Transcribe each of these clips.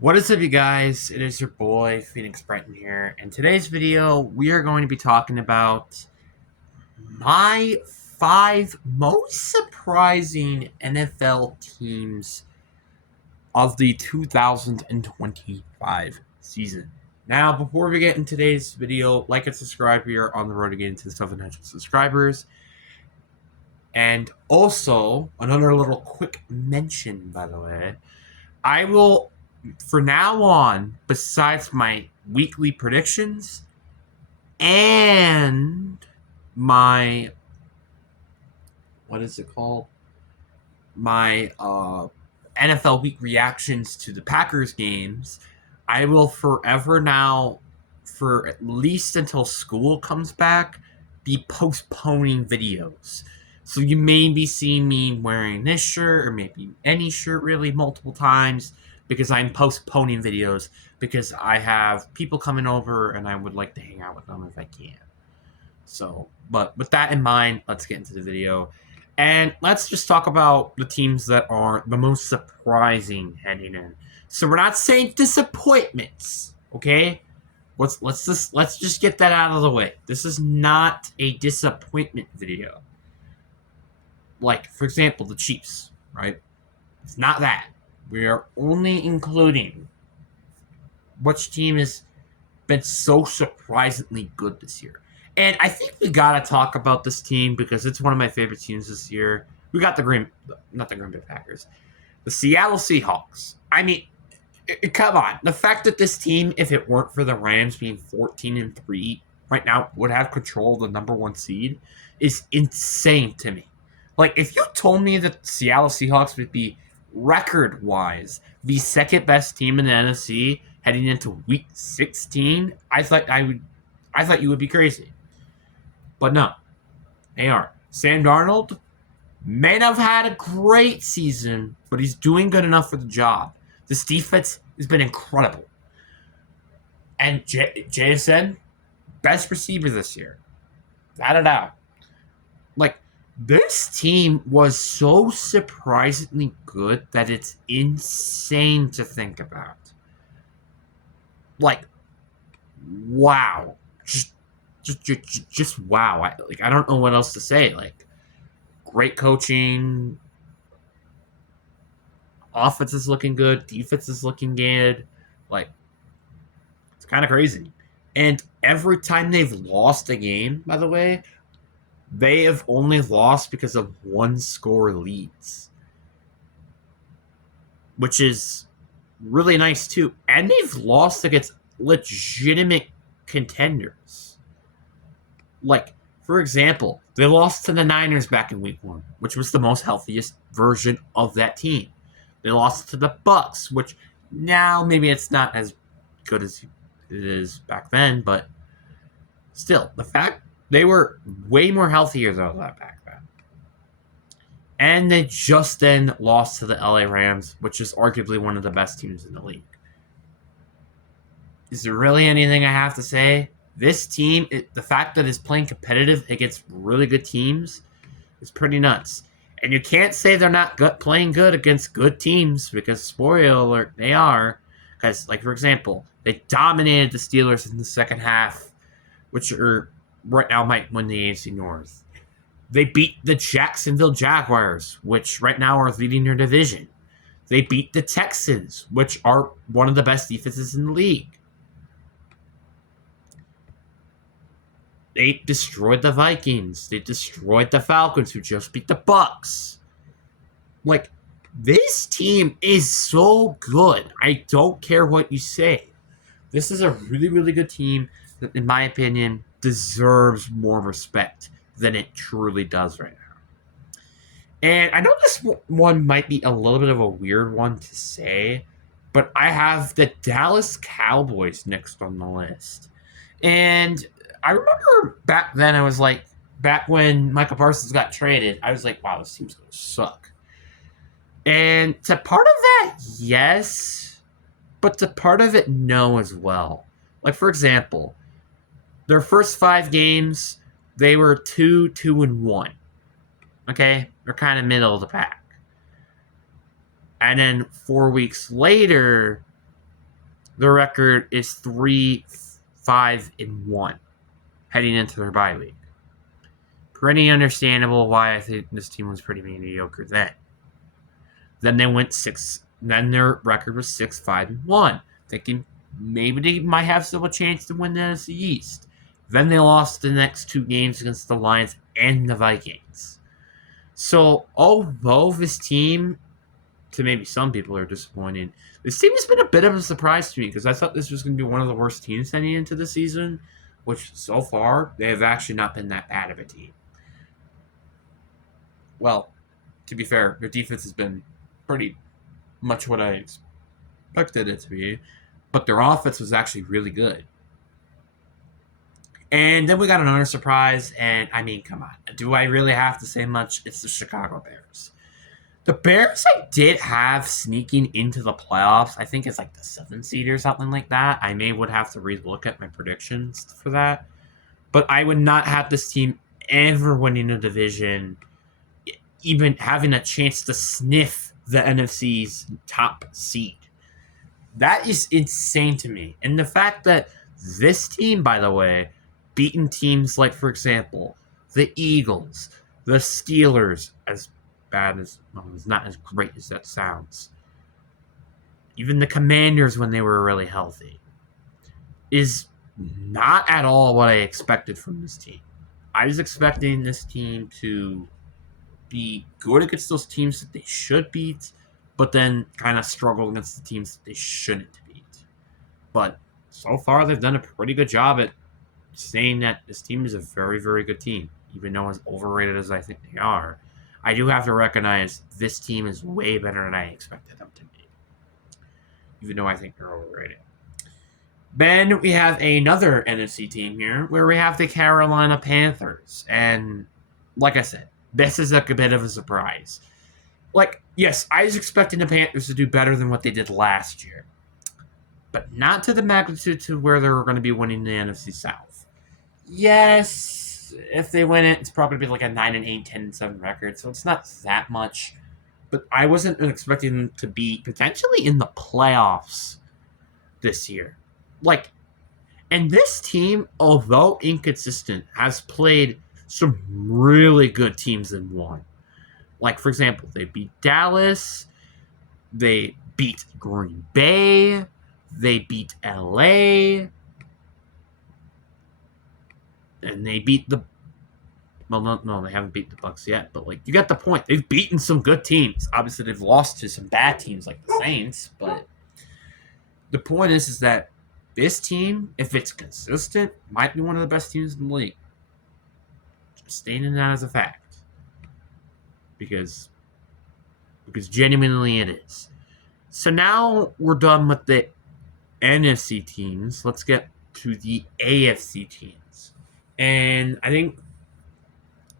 What is up, you guys? It is your boy, Phoenix Brenton here. In today's video, we are going to be talking about my 5 most surprising NFL teams of the 2025 season. Now, before we get into today's video, like and subscribe. We are on the road to getting to 700 subscribers. And also, another little quick mention, by the way, I will, for now on, besides my weekly predictions and my, what is it called? My NFL week reactions to the Packers games, I will forever now, for at least until school comes back, be postponing videos. So you may be seeing me wearing this shirt or maybe any shirt really multiple times because I'm postponing videos because I have people coming over and I would like to hang out with them if I can. So, but with that in mind, let's get into the video. And let's just talk about the teams that are the most surprising heading in. So we're not saying disappointments, okay? Let's just get that out of the way. This is not a disappointment video. Like, for example, the Chiefs, right? It's not that. We are only including which team has been so surprisingly good this year. And I think we gotta talk about this team because it's one of my favorite teams this year. We got not the Green Bay Packers, the Seattle Seahawks. I mean, come on. The fact that this team, if it weren't for the Rams being 14-3 right now, would have control of the number 1 seed is insane to me. Like, if you told me that Seattle Seahawks would be record-wise the second best team in the NFC heading into Week 16, I thought you would be crazy. But no, they aren't. Sam Darnold may not have had a great season, but he's doing good enough for the job. This defense has been incredible. And JSN, best receiver this year. Without a doubt. Like, this team was so surprisingly good that it's insane to think about. Like, wow. Just wow. I don't know what else to say. Like, great coaching. Offense is looking good. Defense is looking good. Like, it's kind of crazy. And every time they've lost a game, by the way, they have only lost because of 1-score leads, which is really nice too. And they've lost against legitimate contenders. Like, for example, they lost to the Niners back in Week 1, which was the most healthiest version of that team. They lost to the Bucks, which now maybe it's not as good as it is back then, but still, the fact they were way more healthier than that back then. And they just then lost to the LA Rams, which is arguably one of the best teams in the league. Is there really anything I have to say? This team, the fact that it's playing competitive against really good teams is pretty nuts. And you can't say they're not playing good against good teams because, spoiler alert, they are. Because, like, for example, they dominated the Steelers in the second half, which are right now might win the AFC North. They beat the Jacksonville Jaguars, which right now are leading their division. They beat the Texans, which are one of the best defenses in the league. They destroyed the Vikings. They destroyed the Falcons, who just beat the Bucks. Like, this team is so good. I don't care what you say. This is a really, really good team that, in my opinion, deserves more respect than it truly does right now. And I know this one might be a little bit of a weird one to say, but I have the Dallas Cowboys next on the list. And I remember back then, I was like, back when Michael Parsons got traded, I was like, wow, this team's going to suck. And to part of that, yes, but to part of it, no as well. Like, for example, their first 5 games, they were 2-1. Okay? They're kind of middle of the pack. And then 4 weeks later, Their record is 3-5-1 heading into their bye week. Pretty understandable why I think this team was pretty mediocre then. Then they went 6. Then their record was 6-5-1, thinking maybe they might have still a chance to win the NFC East. Then they lost the next 2 games against the Lions and the Vikings. So although this team, to maybe some people, are disappointing, this team has been a bit of a surprise to me because I thought this was going to be one of the worst teams heading into the season, which so far they have actually not been that bad of a team. Well, to be fair, their defense has been pretty much what I expected it to be, but their offense was actually really good. And then we got another surprise, and I mean, come on. Do I really have to say much? It's the Chicago Bears. The Bears I did have sneaking into the playoffs. I think it's like the 7th seed or something like that. I would have to relook at my predictions for that. But I would not have this team ever winning a division, even having a chance to sniff the NFC's top seed. That is insane to me. And the fact that this team, by the way, beaten teams like, for example, the Eagles, the Steelers, as bad as, well, it's not as great as that sounds, even the Commanders when they were really healthy, is not at all what I expected from this team. I was expecting this team to be good against those teams that they should beat, but then kind of struggle against the teams that they shouldn't beat. But so far, they've done a pretty good job at saying that this team is a very, very good team, even though as overrated as I think they are. I do have to recognize this team is way better than I expected them to be, even though I think they're overrated. Then we have another NFC team here where we have the Carolina Panthers. And like I said, this is like a bit of a surprise. Like, yes, I was expecting the Panthers to do better than what they did last year, but not to the magnitude to where they were going to be winning the NFC South. Yes, if they win it, it's probably be like a 9-8, 10-7 record, so it's not that much. But I wasn't expecting them to be potentially in the playoffs this year. Like, and this team, although inconsistent, has played some really good teams and won. Like, for example, they beat Dallas, they beat Green Bay, they beat LA, and they beat the... Well, no, they haven't beat the Bucks yet, but, like, you got the point. They've beaten some good teams. Obviously, they've lost to some bad teams like the Saints, but the point is that this team, if it's consistent, might be one of the best teams in the league. Just stating that as a fact. Because genuinely it is. So now we're done with the NFC teams. Let's get to the AFC teams. And I think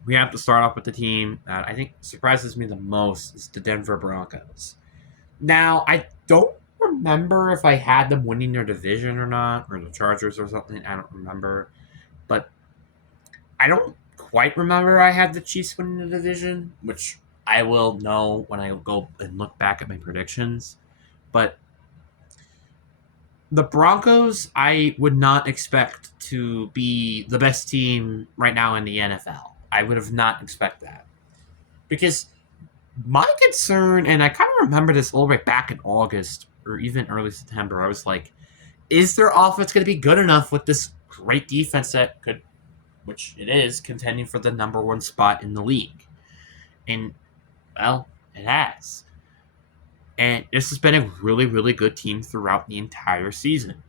we have to start off with the team that I think surprises me the most is the Denver Broncos. Now, I don't remember if I had them winning their division or not, or the Chargers or something. I don't remember. But I don't quite remember I had the Chiefs winning the division, which I will know when I go and look back at my predictions. But the Broncos, I would not expect to be the best team right now in the NFL. I would have not expected that. Because my concern, and I kind of remember this all the way back in August, or even early September, I was like, is their offense going to be good enough with this great defense that could, which it is, contending for the number 1 spot in the league? And, well, it has. And this has been a really, really good team throughout the entire season.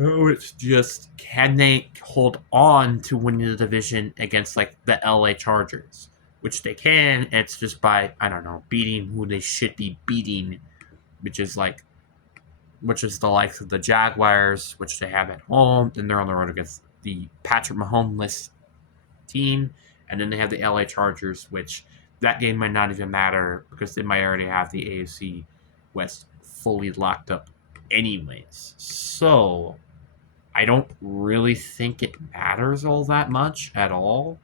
Oh, it's just, can they hold on to winning the division against, like, the LA Chargers? Which they can. It's just by, I don't know, beating who they should be beating, which is the likes of the Jaguars, which they have at home. Then they're on the road against the Patrick Mahomes-less team. And then they have the LA Chargers, which that game might not even matter because they might already have the AFC West fully locked up anyways. So I don't really think it matters all that much at all.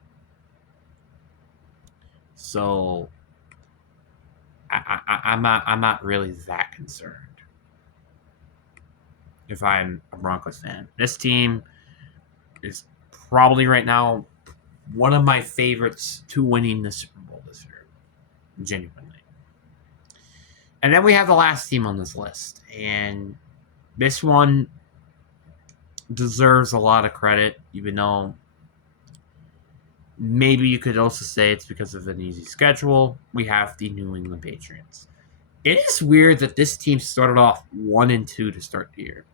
So I'm not really that concerned. If I'm a Broncos fan, this team is probably right now one of my favorites to winning the Super Bowl this year, genuinely. And then we have the last team on this list, and this one deserves a lot of credit, even though maybe you could also say it's because of an easy schedule. We have the New England Patriots. It is weird that this team started off 1-2 to start the year.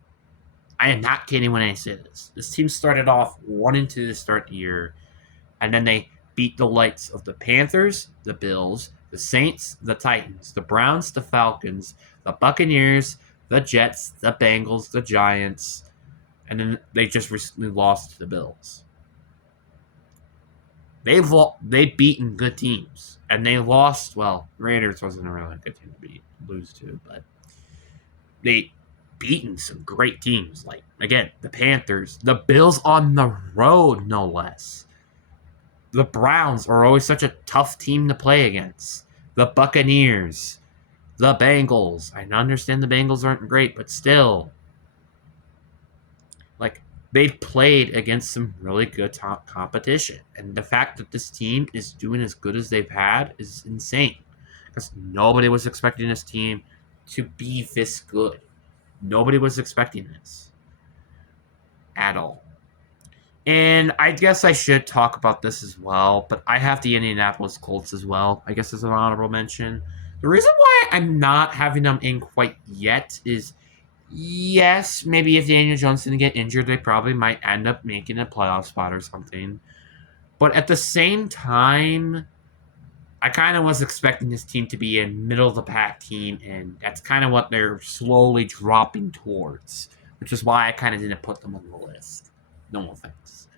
I am not kidding when I say this. This team started off 1-2 to start the year, and then they beat the likes of the Panthers, the Bills, the Saints, the Titans, the Browns, the Falcons, the Buccaneers, the Jets, the Bengals, the Giants, and then they just recently lost to the Bills. They've beaten good teams, and they lost. Well, Raiders wasn't a really good team to lose to, but they beaten some great teams. Like again, the Panthers, the Bills on the road, no less. The Browns are always such a tough team to play against. The Buccaneers, the Bengals. I understand the Bengals aren't great, but still, like they've played against some really good top competition, and the fact that this team is doing as good as they've had is insane. Because nobody was expecting this team to be this good. Nobody was expecting this at all. And I guess I should talk about this as well, but I have the Indianapolis Colts as well, I guess as an honorable mention. The reason why I'm not having them in quite yet is, yes, maybe if Daniel Jones didn't get injured, they probably might end up making a playoff spot or something. But at the same time, I kind of was expecting this team to be a middle-of-the-pack team, and that's kind of what they're slowly dropping towards, which is why I kind of didn't put them on the list. No offense.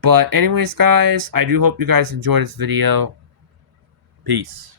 But anyways, guys, I do hope you guys enjoyed this video. Peace.